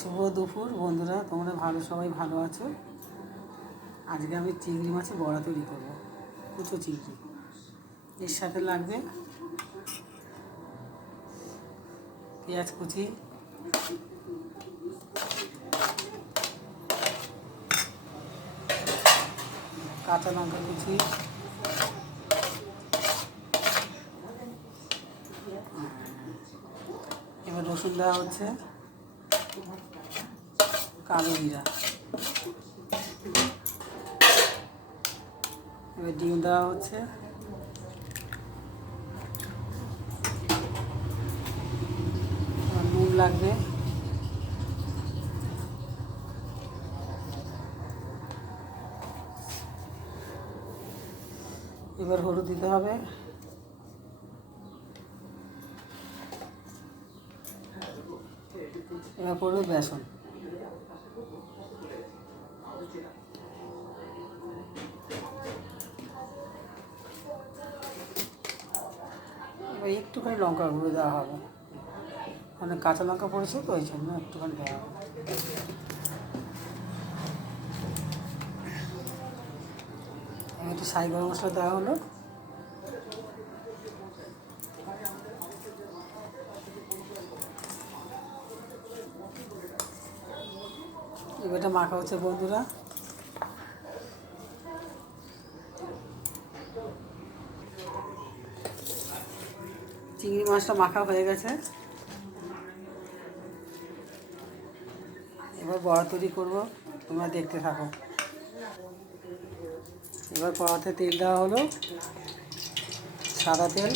শুভ দুপুর বন্ধুরা, তোমরা সবাই ভালো আছো। আজকে আমি চিংড়ি মাছের বড়া তৈরি করব, কুচো চিংড়ি। এর সাথে লাগবে পেঁয়াজ কুচি, কাঁচা লঙ্কা কুচি, এবার রসুন দেওয়া হচ্ছে, কালো জিরা, এবার ডিম দেওয়া হচ্ছে, নুন লাগবে, এবার হলুদ দিতে হবে, এবার পড়বে বেসন, এবার একটুখানি লঙ্কা গুঁড়ো দেওয়া হবে, মানে কাঁচা লঙ্কা পড়েছে তো ওই জন্য একটুখানি দেওয়া হবে। একটু সাই গরম মশলা দেওয়া হলো, এবারটা মাখা হচ্ছে বন্ধুরা। চিংড়ি মাছটা মাখা হয়ে গেছে, এবার বড়া তৈরি করব, তোমরা দেখতে থাকো। এবার কড়াতে তেল দেওয়া হলো, সাদা তেল,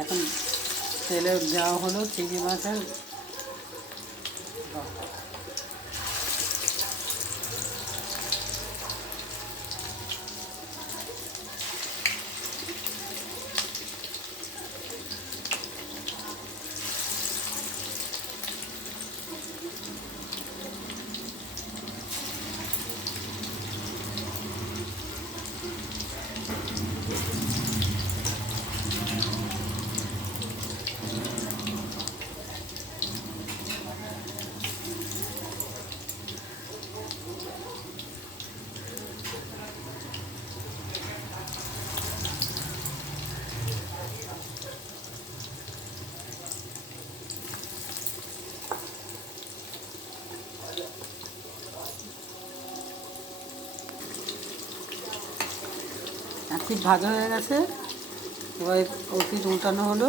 এখন তেলে দেওয়া হলো চিংড়ি মাছের এক পিঠ ভাজা হয়ে গেছে, এবার ওই পিঠ উল্টানো হলো,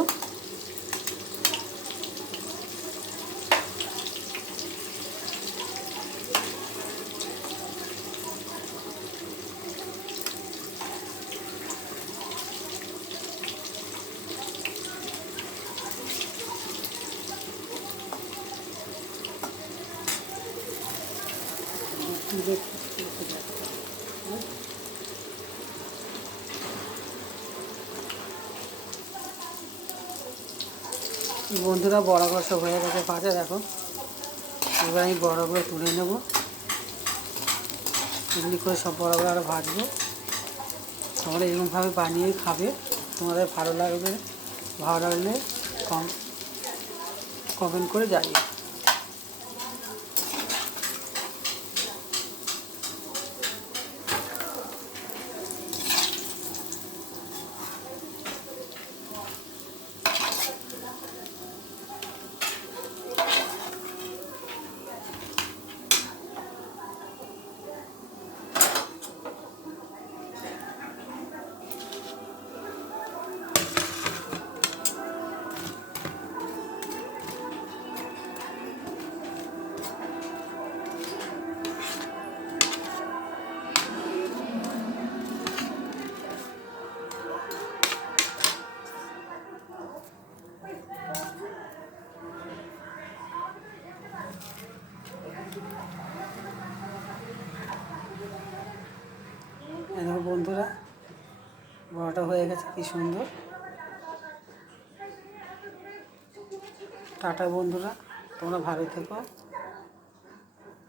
বন্ধুরা বড়াগুলো সব হয়ে গেছে ভাজা, দেখো। এবার আমি বড়াগুলো তুলে নেবো, এমনি করে সব বড়াগুলো আরও ভাজবো। তোমরা এরকমভাবে বানিয়ে খাবে, তোমাদের ভালো লাগবে। ভালো লাগলে কমেন্ট করে জানিও। দেখো বন্ধুরা, বড়াটা হয়ে গেছে, কি সুন্দর। টাটা বন্ধুরা, তোমরা ভালো থেকো।